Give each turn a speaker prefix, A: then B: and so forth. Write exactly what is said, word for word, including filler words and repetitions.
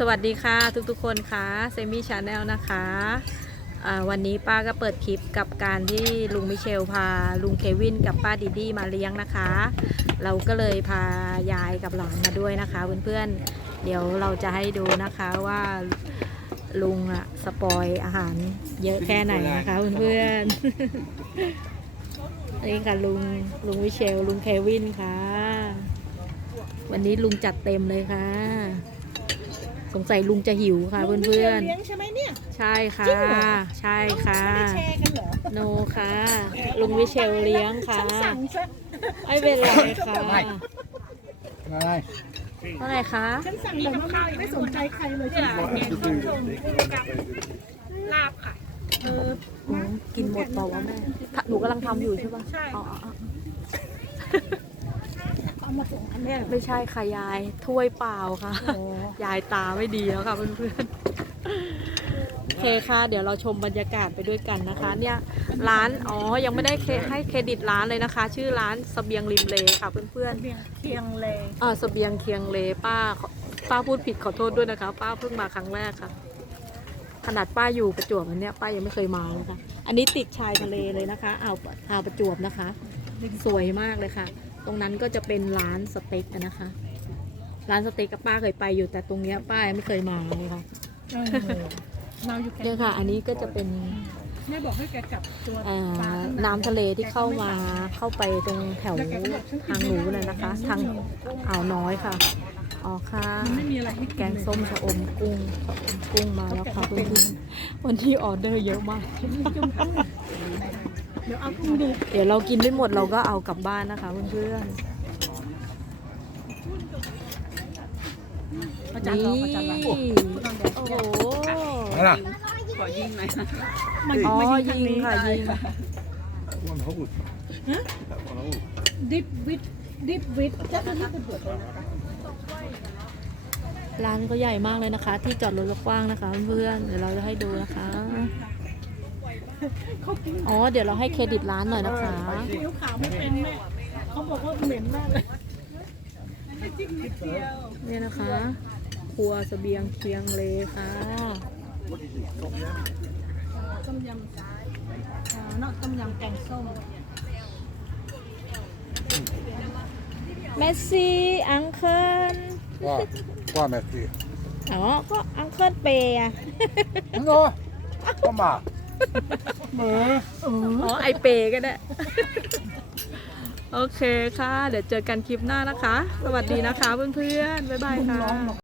A: สวัสดีค่ะทุกๆคนค่ะเซมี่ชาแนลนะคะวันนี้ป้าก็เปิดคลิปกับการที่ลุงมิเชลพาลุงเควินกับป้าดิดี้มาเลี้ยงนะคะเราก็เลยพายายกับหลานมาด้วยนะคะเพื่อนๆเดี๋ยวเราจะให้ดูนะคะว่าลุงอะสปอยอาหารเยอะแค่ไหนนะคะเพื่อนๆนี่ค่ะลุงลุงมิเชลลุงเควินค่ะวันนี้ลุงจัดเต็มเลยค่ะสงสัยลุงจะหิวค่ะเพื่อนๆเลี้ยงใช่ไหมเนี่ยใช่ค่ะใช่ค่ะไม่ได้แชร์กันเหรอโนค่ะลุงวิเชลเลี้ยงค่ะไม่เป็นไรค่ะ
B: อะไร
A: เท่าไหร่คะ
C: ฉันสั่งแต่มะม่าไม่สนใจใครเลยฉันสั่งแกงส้มชมกับลาบค่ะเออ
A: กินหมดเปล่าวะแม่หนูกำลังทำอยู่ใช่ป่ะ
C: ใช่มาส่งอันนี้
A: ไม่ใช่ค่ะยายถ้วยเปล่าค่ะยายตาไม่ดีแล้วค่ะเพื่อนๆโอเคค่ะเดี๋ยวเราชมบรรยากาศไปด้วยกันนะคะเนี่ยร้านอ๋อยังไม่ได้ให้เครดิตร้านเลยนะคะ ชื่อร้านเสบียงริมเลค่ะเพื่อน
C: ๆเคียงเล
A: อ่าเสบียงเคียงเลป้าป้าพูดผิดขอโทษด้วยนะคะป้าเพิ่งมาครั้งแรกค่ะขนาดป้าอยู่ประจวบอันเนี้ยป้ายังไม่เคยมาเลยค่ะอันนี้ติดชายทะเลเลยนะคะอ่าวอ่าวประจวบนะคะสวยมากเลยค่ะตรงนั้นก็จะเป็นร้านสเต็กนะคะร้านสเต็กกับป้าเคยไปอยู่แต่ตรงเนี้ยป้าไม่เคยมาเลยค่ะเนี่ยค่ะอันนี้ก็จะเป็น
C: แม่บอกให้แกจับตัว
A: น้ำทะเลที่เข้ามาเข้าไปตรงแถวทางหนูเลยนะคะทางอ่าวน้อยค่ะอ๋อค่ะแกงส้มชะอมกุ้งกุ้งมาแล้วค่ะเพื่อนๆวันที่ออเดอร์เยอะมาก
C: เดี๋ยวเอากุ้งดิ
A: เดี๋ยวเรากินไม่หมดเราก็เอากลับบ้านนะคะเพื่อนๆนี่โอ้โห
C: ขอยิงหน่อย
A: อ๋อยิงค่ะยิง
C: ดิบวิทดิบวิทจะทำให้เป็นบท
A: ร้านก็ใหญ่มากเลยนะคะที่จอดรถกว้างนะคะเพื่อนๆเดี๋ยวเราจะให้ดูนะคะอ๋อเดี๋ยวเราให้เครดิตร้านหน่อยนะคะ
C: นิ้วขาวไม่เป็นแม่เขาบอกว่าเหม็นมากเลย
A: นี่นะคะครัวเสบียงเคียงเลค่ะ
C: ต้มยำเนาะต้มยำแกงส้ม
A: เมสซี่อังเคิล
B: ว่าว่าแมสซี่
A: อ๋อก็อังเคิลเปย์อะ
B: โง่ก็มาเหมือ
A: อ๋อไอเปย์ก็ได้โอเคค่ะเดี๋ยวเจอกันคลิปหน้านะคะสวัสดีนะคะเพื่อนๆบ๊ายบายค่ะ